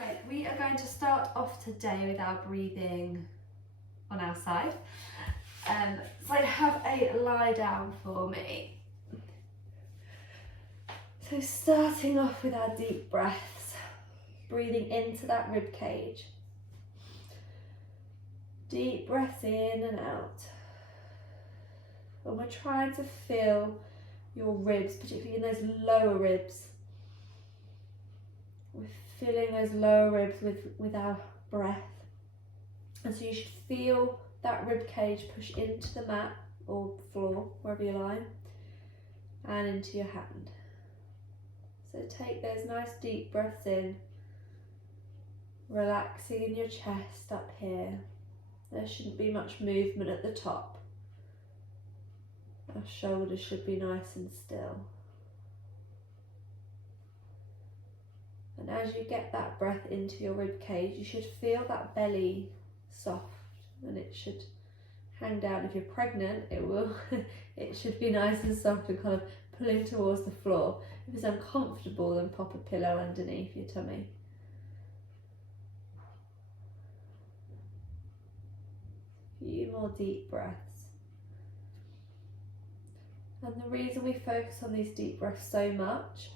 Right, we are going to start off today with our breathing on our side. So have a lie down for me. So starting off with our deep breaths, breathing into that rib cage. Deep breaths in and out. And we're trying to feel your ribs, particularly in those lower ribs. We're filling those lower ribs with our breath. And so you should feel that rib cage push into the mat or floor, wherever you're lying, and into your hand. So take those nice deep breaths in, relaxing in your chest up here. There shouldn't be much movement at the top. Our shoulders should be nice and still. And as you get that breath into your rib cage, you should feel that belly soft, and it should hang down. If you're pregnant, it should be nice and soft and kind of pulling towards the floor. If it's uncomfortable, then pop a pillow underneath your tummy. A few more deep breaths. And the reason we focus on these deep breaths so much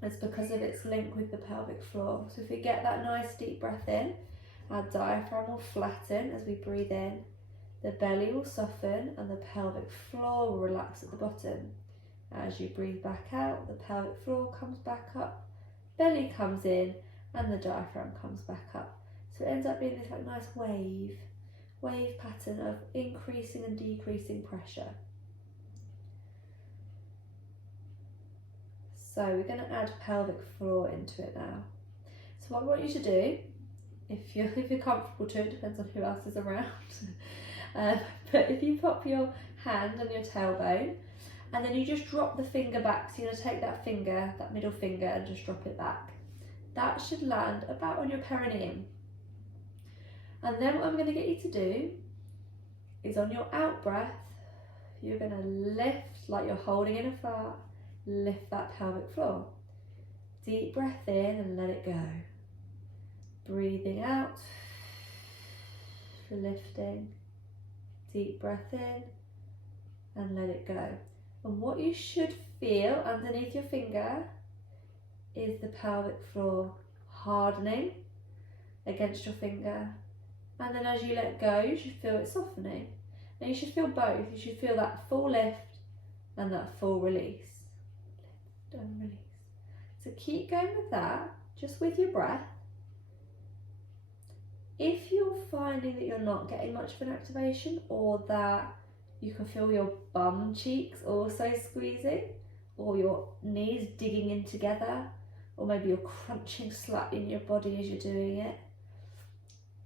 is because of its link with the pelvic floor. So if we get that nice deep breath in, our diaphragm will flatten as we breathe in, the belly will soften and the pelvic floor will relax at the bottom. As you breathe back out, the pelvic floor comes back up, belly comes in and the diaphragm comes back up. So it ends up being this like nice wave pattern of increasing and decreasing pressure. So we're going to add pelvic floor into it now. So what I want you to do, if you're comfortable to, it depends on who else is around, but if you pop your hand on your tailbone and then you just drop the finger back, so you're going to take that finger, that middle finger, and just drop it back. That should land about on your perineum. And then what I'm going to get you to do is on your out breath, you're going to lift like you're holding in a fart. Lift that pelvic floor. Deep breath in and let it go. Breathing out, lifting. Deep breath in and let it go. And what you should feel underneath your finger is the pelvic floor hardening against your finger. And then as you let go, you should feel it softening. And you should feel both. You should feel that full lift and that full release. And release. So keep going with that, just with your breath. If you're finding that you're not getting much of an activation, or that you can feel your bum cheeks also squeezing, or your knees digging in together, or maybe you're crunching slightly in your body as you're doing it,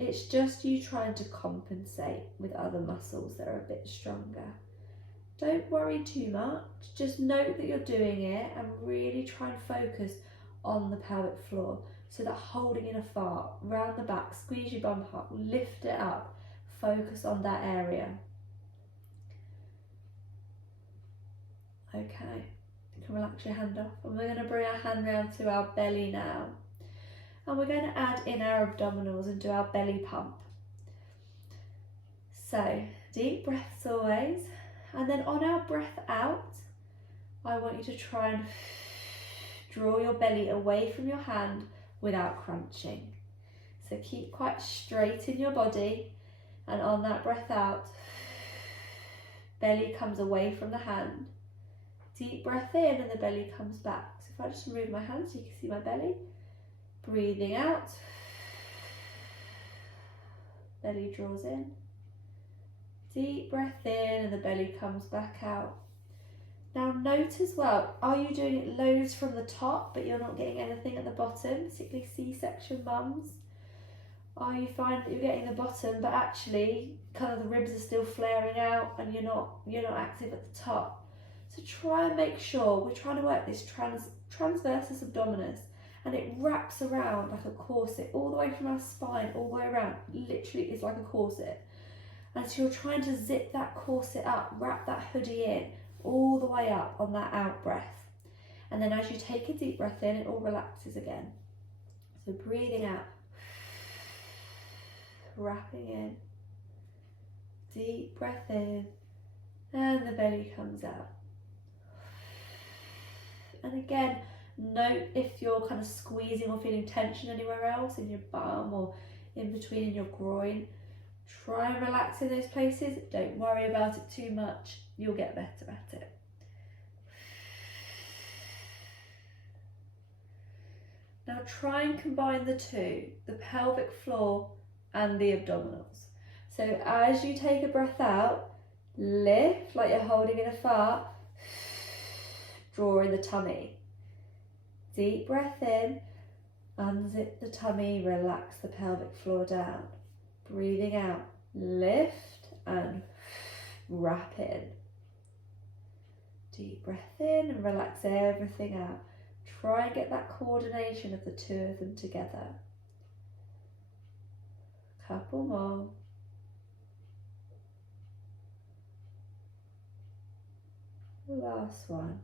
it's just you trying to compensate with other muscles that are a bit stronger. Don't worry too much, just note that you're doing it and really try and focus on the pelvic floor. So that holding in a fart, round the back, squeeze your bum up, lift it up, focus on that area. Okay, you can relax your hand off, and we're going to bring our hand round to our belly now. And we're going to add in our abdominals and do our belly pump. So deep breaths always. And then on our breath out, I want you to try and draw your belly away from your hand without crunching. So keep quite straight in your body, and on that breath out, belly comes away from the hand. Deep breath in and the belly comes back. So if I just remove my hand so you can see my belly, breathing out, belly draws in. Deep breath in and the belly comes back out. Now note as well, are you doing it loads from the top but you're not getting anything at the bottom, particularly C-section mums? Are you finding that you're getting the bottom but actually kind of the ribs are still flaring out and you're not active at the top? So try and make sure, we're trying to work this transversus abdominis, and it wraps around like a corset all the way from our spine all the way around. Literally it's like a corset. And so you're trying to zip that corset up, wrap that hoodie in, all the way up on that out breath. And then as you take a deep breath in, it all relaxes again. So breathing out, wrapping in, deep breath in, and the belly comes out. And again, note if you're kind of squeezing or feeling tension anywhere else, in your bum or in between in your groin. Try and relax in those places. Don't worry about it too much. You'll get better at it. Now try and combine the two, the pelvic floor and the abdominals. So as you take a breath out, lift like you're holding in a fart, draw in the tummy. Deep breath in, unzip the tummy, relax the pelvic floor down. Breathing out, lift and wrap in. Deep breath in and relax everything out. Try and get that coordination of the two of them together. Couple more. Last one.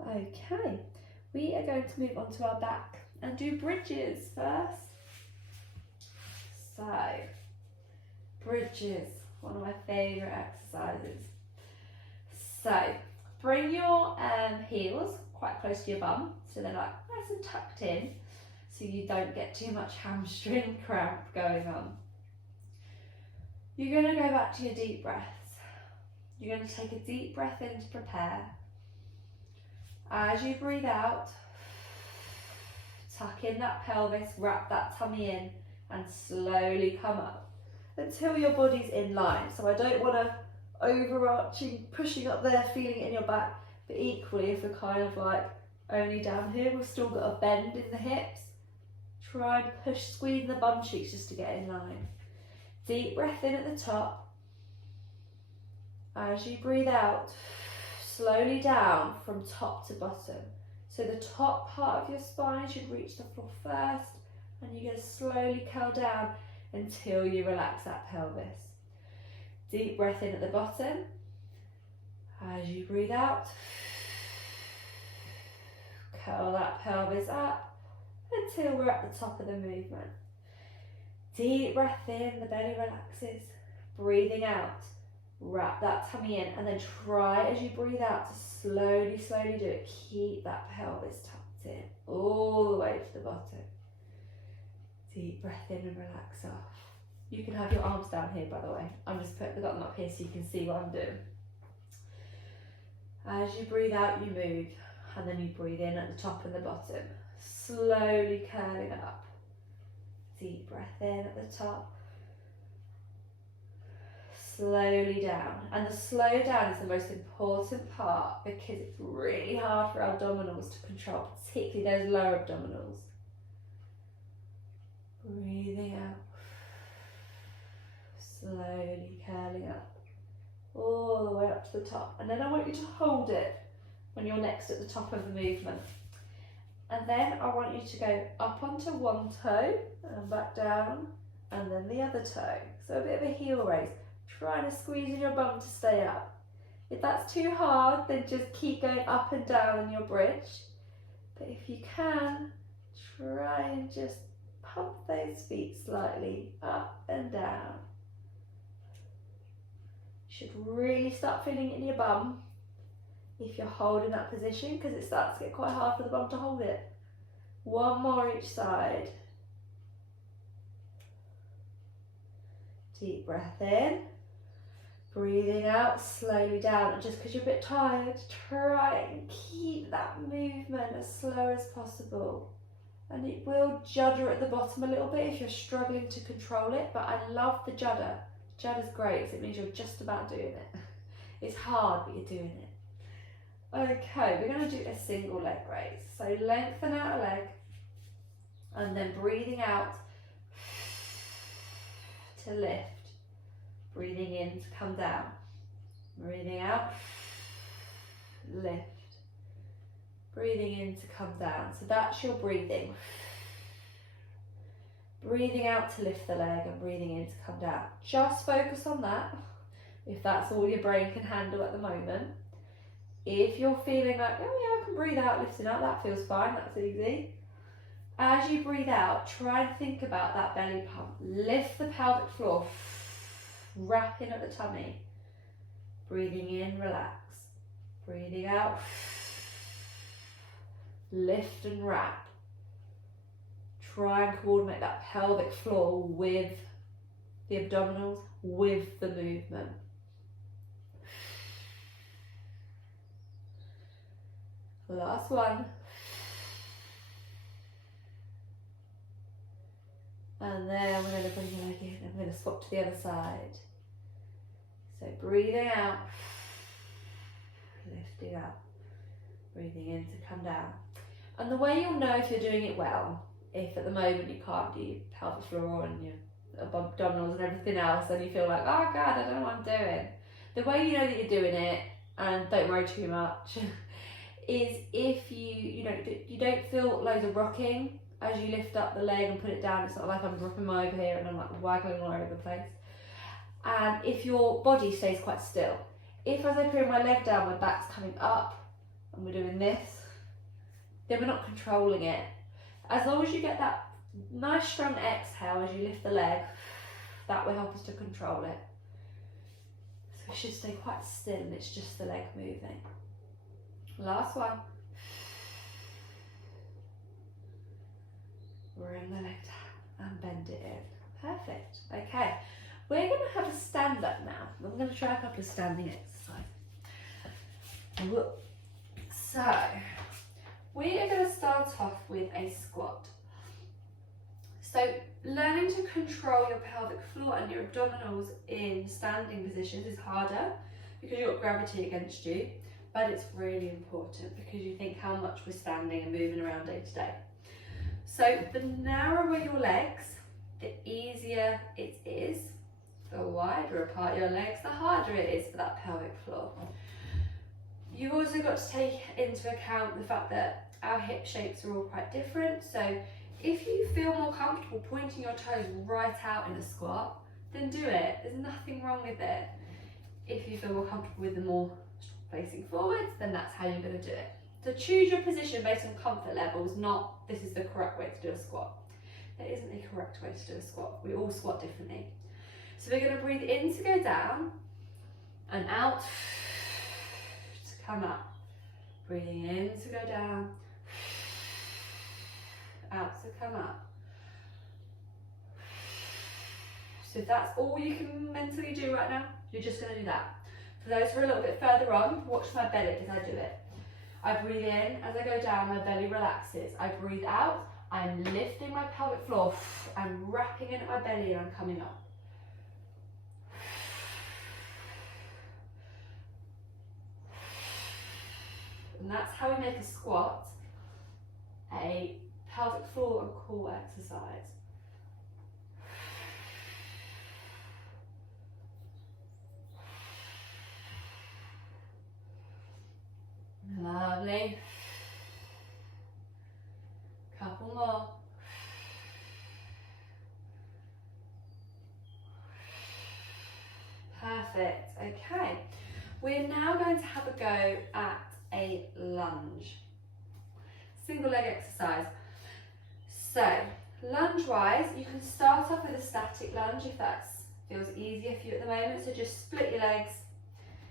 Okay, we are going to move on to our back and do bridges first. So, bridges, one of my favourite exercises. So, bring your heels quite close to your bum, so they're like nice and tucked in, so you don't get too much hamstring cramp going on. You're going to go back to your deep breaths. You're going to take a deep breath in to prepare. As you breathe out, tuck in that pelvis, wrap that tummy in, and slowly come up until your body's in line. So I don't want to overarching, pushing up there, feeling it in your back, but equally if we're kind of like only down here, we've still got a bend in the hips. Try and push, squeeze the bum cheeks just to get in line. Deep breath in at the top. As you breathe out, slowly down from top to bottom. So the top part of your spine should reach the floor first, and you're going to slowly curl down until you relax that pelvis. Deep breath in at the bottom. As you breathe out, curl that pelvis up until we're at the top of the movement. Deep breath in, the belly relaxes. Breathing out, wrap that tummy in, and then try as you breathe out to slowly do it. Keep that pelvis tucked in all the way to the bottom. Deep breath in and relax off. You can have your arms down here, by the way. I'm just got them up here so you can see what I'm doing. As you breathe out, you move, and then you breathe in at the top and the bottom, slowly curling up. Deep breath in at the top, slowly down. And the slow down is the most important part because it's really hard for abdominals to control, particularly those lower abdominals. Breathing out, slowly curling up, all the way up to the top. And then I want you to hold it when you're next at the top of the movement. And then I want you to go up onto one toe and back down, and then the other toe. So a bit of a heel raise. Trying to squeeze in your bum to stay up. If that's too hard, then just keep going up and down in your bridge. But if you can, try and just pump those feet slightly up and down. You should really start feeling it in your bum if you're holding that position, because it starts to get quite hard for the bum to hold it. One more each side. Deep breath in. Breathing out, slowly down. And just because you're a bit tired, try and keep that movement as slow as possible. And it will judder at the bottom a little bit if you're struggling to control it, but I love the judder. Judder's great, so it means you're just about doing it. It's hard, but you're doing it. Okay, we're going to do a single leg raise. So lengthen out a leg, and then breathing out to lift. Breathing in to come down. Breathing out, lift. Breathing in to come down. So that's your breathing. Breathing out to lift the leg and breathing in to come down. Just focus on that, if that's all your brain can handle at the moment. If you're feeling like, oh yeah, I can breathe out, lifting up, that feels fine, that's easy. As you breathe out, try and think about that belly pump. Lift the pelvic floor, wrap in at the tummy. Breathing in, relax. Breathing out, lift and wrap. Try and coordinate that pelvic floor with the abdominals, with the movement. Last one. And then we're going to bring the leg in and we're going to swap to the other side. So breathing out, lifting up, breathing in to come down. And the way you'll know if you're doing it well, if at the moment you can't do your pelvic floor and your abdominals and everything else, and you feel like, oh God, I don't know what I'm doing. The way you know that you're doing it, and don't worry too much, is if you don't feel loads of rocking as you lift up the leg and put it down. It's not like I'm dropping my over here and I'm like waggling all over the place. And if your body stays quite still. If as I put my leg down, my back's coming up and we're doing this, then we're not controlling it. As long as you get that nice strong exhale as you lift the leg, that will help us to control it. So it should stay quite still and it's just the leg moving. Last one. Bring the leg down and bend it in. Perfect. Okay. We're going to have a stand up now. I'm going to try a couple of standing exercises. So, we are going to start off with a squat. So, learning to control your pelvic floor and your abdominals in standing positions is harder because you've got gravity against you, but it's really important because you think how much we're standing and moving around day to day. So, the narrower your legs, the easier it is. The wider apart your legs, the harder it is for that pelvic floor. You've also got to take into account the fact that our hip shapes are all quite different. So if you feel more comfortable pointing your toes right out in a squat, then do it. There's nothing wrong with it. If you feel more comfortable with the more facing forwards, then that's how you're going to do it. So choose your position based on comfort levels, not this is the correct way to do a squat. There isn't a correct way to do a squat. We all squat differently. So we're going to breathe in to go down and out to come up. Breathing in to go down, out to come up. So if that's all you can mentally do right now, you're just going to do that. For those who are a little bit further on, watch my belly as I do it. I breathe in, as I go down, my belly relaxes. I breathe out, I'm lifting my pelvic floor, I'm wrapping in at my belly and I'm coming up. And that's how we make a squat a pelvic floor and core exercise. Lovely. Couple more. Perfect. Okay. We're now going to have a go at a lunge. Single leg exercise. So, lunge wise, you can start off with a static lunge if that feels easier for you at the moment. So just split your legs.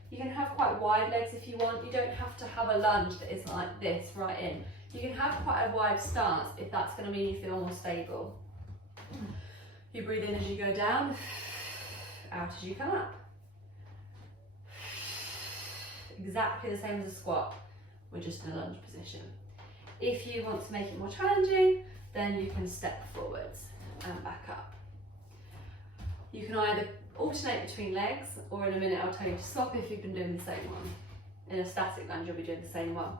You can have quite wide legs if you want. You don't have to have a lunge that is like this right in. You can have quite a wide stance if that's going to mean you feel more stable. You breathe in as you go down, out as you come up. Exactly the same as a squat, we're just in a lunge position. If you want to make it more challenging, then you can step forwards and back up. You can either alternate between legs, or in a minute I'll tell you to swap if you've been doing the same one. In a static lunge you'll be doing the same one.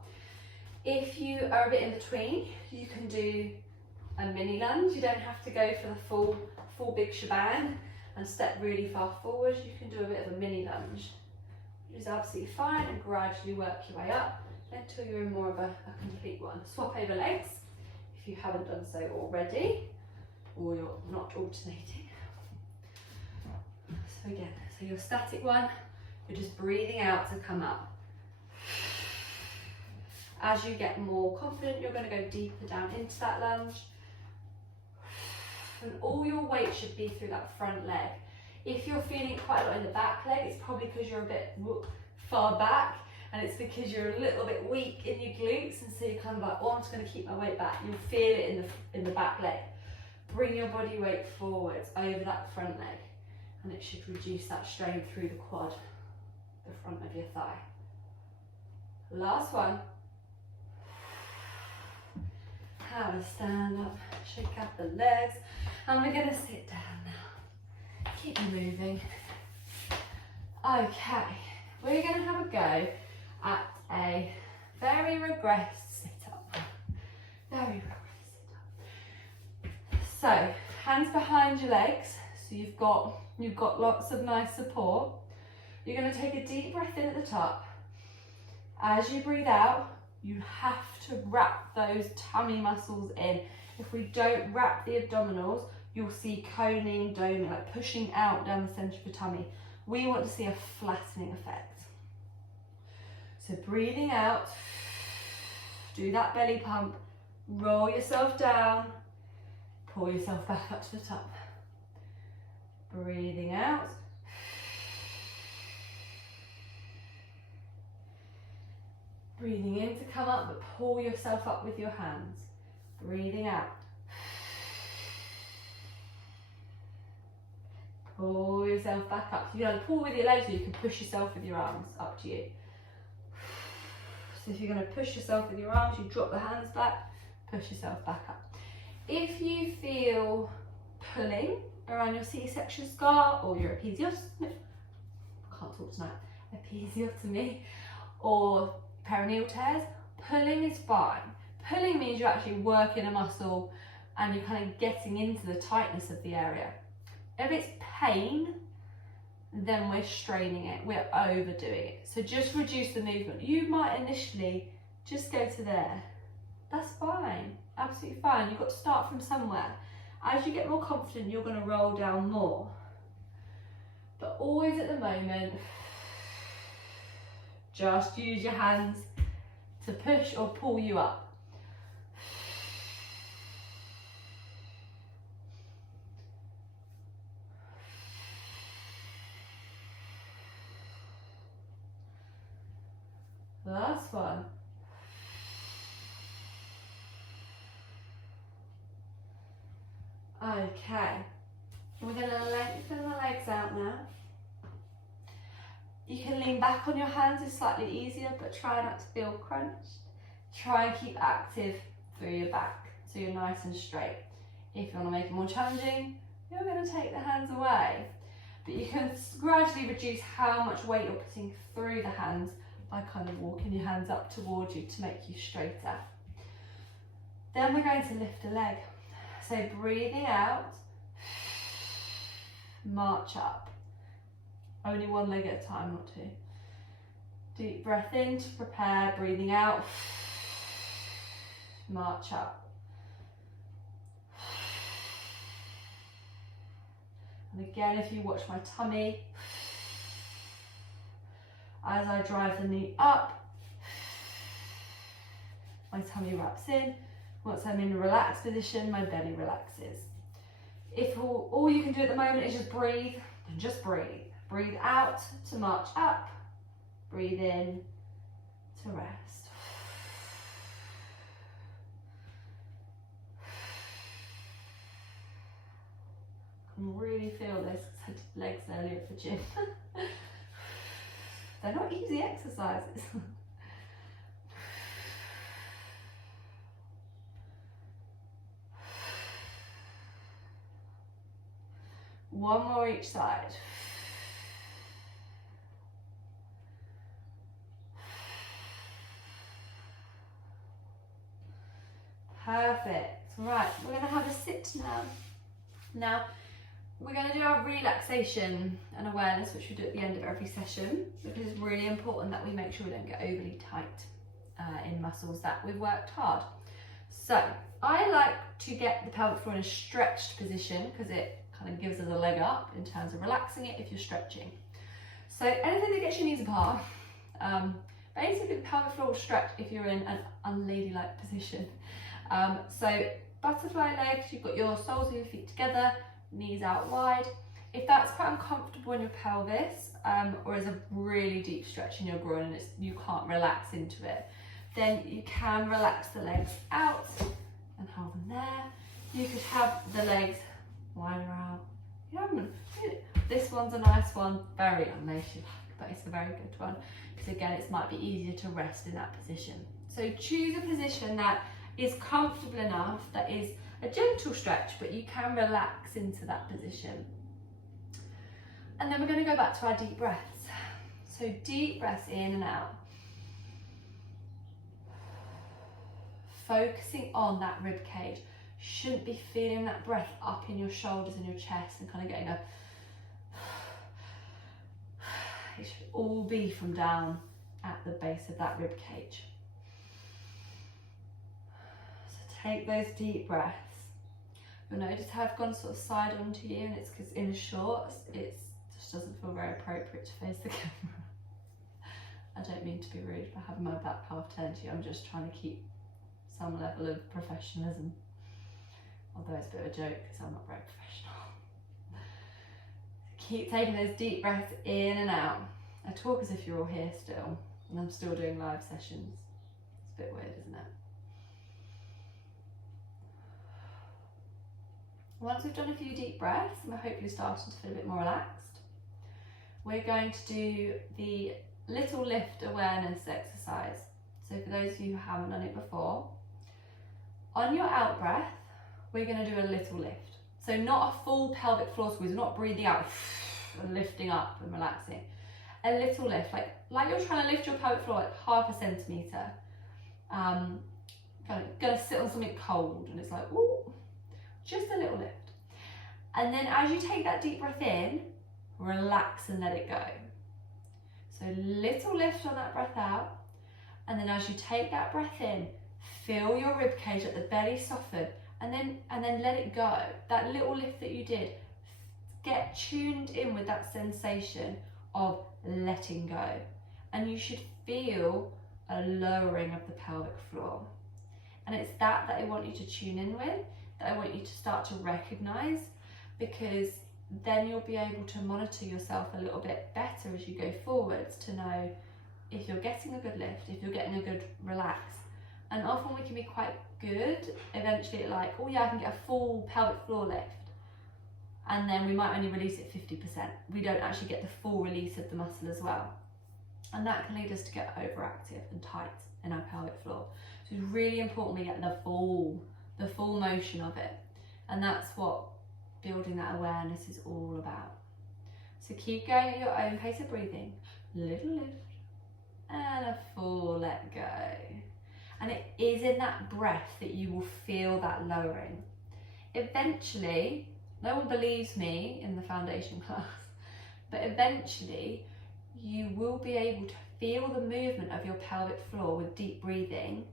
If you are a bit in between, you can do a mini lunge. You don't have to go for the full big shebang and step really far forward. You can do a bit of a mini lunge, which is absolutely fine, and gradually work your way up until you're in more of a complete one. Swap over legs if you haven't done so already, or you're not alternating. So again, so your static one, you're just breathing out to come up. As you get more confident, you're going to go deeper down into that lunge. And all your weight should be through that front leg. If you're feeling it quite a lot in the back leg, it's probably because you're a bit far back, and it's because you're a little bit weak in your glutes, and so you're kind of like, oh, I'm just going to keep my weight back. You'll feel it in the back leg. Bring your body weight forwards over that front leg, and it should reduce that strain through the quad, the front of your thigh. Last one. Have a stand up, shake out the legs, and we're going to sit down now. Keep moving. Okay, we're going to have a go at a very regressed sit-up. Very regressed sit-up. So, hands behind your legs, so you've got lots of nice support. You're going to take a deep breath in at the top. As you breathe out, you have to wrap those tummy muscles in. If we don't wrap the abdominals, you'll see coning, doming, like pushing out down the centre of the tummy. We want to see a flattening effect. So breathing out, do that belly pump, roll yourself down, pull yourself back up to the top. Breathing out. Breathing in to come up, but pull yourself up with your hands. Breathing out. Pull yourself back up. So you can pull with your legs, or you can push yourself with your arms, up to you. So if you're going to push yourself with your arms, you drop the hands back, push yourself back up. If you feel pulling around your C-section scar, or your episiotomy, I can't talk tonight, episiotomy, or perineal tears, pulling is fine. Pulling means you're actually working a muscle and you're kind of getting into the tightness of the area. If it's pain, then we're straining it, we're overdoing it. So just reduce the movement. You might initially just go to there. That's fine, absolutely fine. You've got to start from somewhere. As you get more confident, you're going to roll down more. But always at the moment, just use your hands to push or pull you up. Last one. Okay, we're going to lengthen the legs out now. You can lean back on your hands, it's slightly easier, but try not to feel crunched. Try and keep active through your back, so you're nice and straight. If you want to make it more challenging, you're going to take the hands away. But you can gradually reduce how much weight you're putting through the hands by kind of walking your hands up towards you to make you straighter. Then we're going to lift a leg. So breathing out, march up. Only one leg at a time, not two. Deep breath in to prepare, breathing out, march up. And again, if you watch my tummy, as I drive the knee up, my tummy wraps in. Once I'm in a relaxed position, my belly relaxes. If all you can do at the moment is just breathe, then just breathe. Breathe out to march up, breathe in to rest. I can really feel this because I did legs earlier at the gym. They're not easy exercises. One more each side. Perfect. Right, we're going to have a sit now. Now, we're going to do our relaxation and awareness, which we do at the end of every session, because it's really important that we make sure we don't get overly tight in muscles that we've worked hard. So, I like to get the pelvic floor in a stretched position because it kind of gives us a leg up in terms of relaxing it if you're stretching. So anything that gets your knees apart, basically the pelvic floor will stretch if you're in an unladylike position. So butterfly legs, you've got your soles of your feet together, knees out wide. If that's quite uncomfortable in your pelvis, or is a really deep stretch in your groin and you can't relax into it, then you can relax the legs out and hold them there. You could have the legs lying around. This one's a nice one, very unladylike, but it's a very good one, because again, it might be easier to rest in that position. So choose a position that is comfortable enough, that is a gentle stretch, but you can relax into that position. And then we're going to go back to our deep breaths. So deep breaths in and out. Focusing on that rib cage. Shouldn't be feeling that breath up in your shoulders and your chest and kind of getting a... It should all be from down at the base of that rib cage. So take those deep breaths. You'll notice how I've gone sort of side onto you, and it's because in shorts, it just doesn't feel very appropriate to face the camera. I don't mean to be rude by having my back half turned to you. I'm just trying to keep some level of professionalism. Although it's a bit of a joke because I'm not very professional. Keep taking those deep breaths in and out. I talk as if you're all here still, and I'm still doing live sessions. It's a bit weird, isn't it? Once we've done a few deep breaths, and we're hopefully starting to feel a bit more relaxed, we're going to do the little lift awareness exercise. So for those of you who haven't done it before, on your out breath, we're going to do a little lift. So not a full pelvic floor squeeze, not breathing out and lifting up and relaxing. A little lift, like you're trying to lift your pelvic floor like half a centimetre. Gonna sit on something cold, and it's like, ooh, just a little lift. And then as you take that deep breath in, relax and let it go. So little lift on that breath out, and then as you take that breath in, feel your rib cage, let the belly soften, and then let it go. That little lift that you did, get tuned in with that sensation of letting go. And you should feel a lowering of the pelvic floor. And it's that I want you to tune in with, that I want you to start to recognize, because then you'll be able to monitor yourself a little bit better as you go forwards to know if you're getting a good lift, if you're getting a good relax. And often we can be quite good eventually at like, oh yeah, I can get a full pelvic floor lift. And then we might only release it 50%. We don't actually get the full release of the muscle as well. And that can lead us to get overactive and tight in our pelvic floor. So it's really important we get the full motion of it. And that's what building that awareness is all about. So keep going at your own pace of breathing. Little lift and a full let go. And it is in that breath that you will feel that lowering. Eventually, no one believes me in the foundation class, but eventually you will be able to feel the movement of your pelvic floor with deep breathing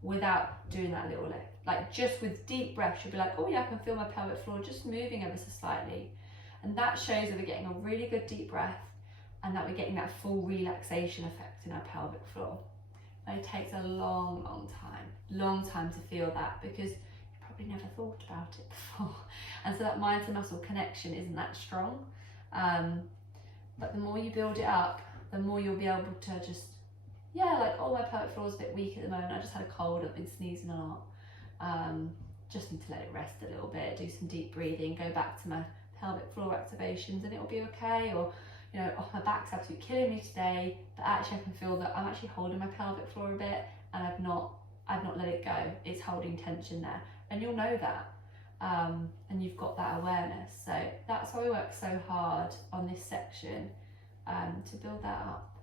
without doing that little lift. Like just with deep breaths, you'll be like, oh yeah, I can feel my pelvic floor just moving ever so slightly. And that shows that we're getting a really good deep breath and that we're getting that full relaxation effect in our pelvic floor. And it takes a long time to feel that, because you probably never thought about it before. And so that mind to muscle connection isn't that strong. But the more you build it up, the more you'll be able to just, yeah, like, oh, my pelvic floor is a bit weak at the moment. I just had a cold, I've been sneezing a lot. Just need to let it rest a little bit, do some deep breathing, go back to my pelvic floor activations and it'll be okay. Or, you know, oh, my back's absolutely killing me today, but actually I can feel that I'm actually holding my pelvic floor a bit and I've not let it go. It's holding tension there. And you'll know that. And you've got that awareness. So that's why we work so hard on this section, to build that up.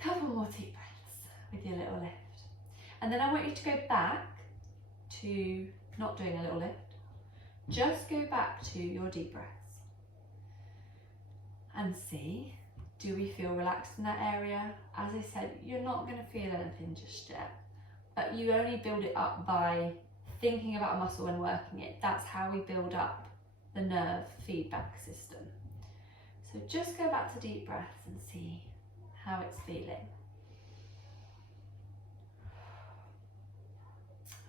Couple more deep breaths with your little lift. And then I want you to go back to not doing a little lift. Just go back to your deep breaths and see, do we feel relaxed in that area? As I said, you're not going to feel anything just yet, but you only build it up by thinking about a muscle and working it. That's how we build up the nerve feedback system. So just go back to deep breaths and see how it's feeling.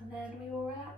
And then we will relax.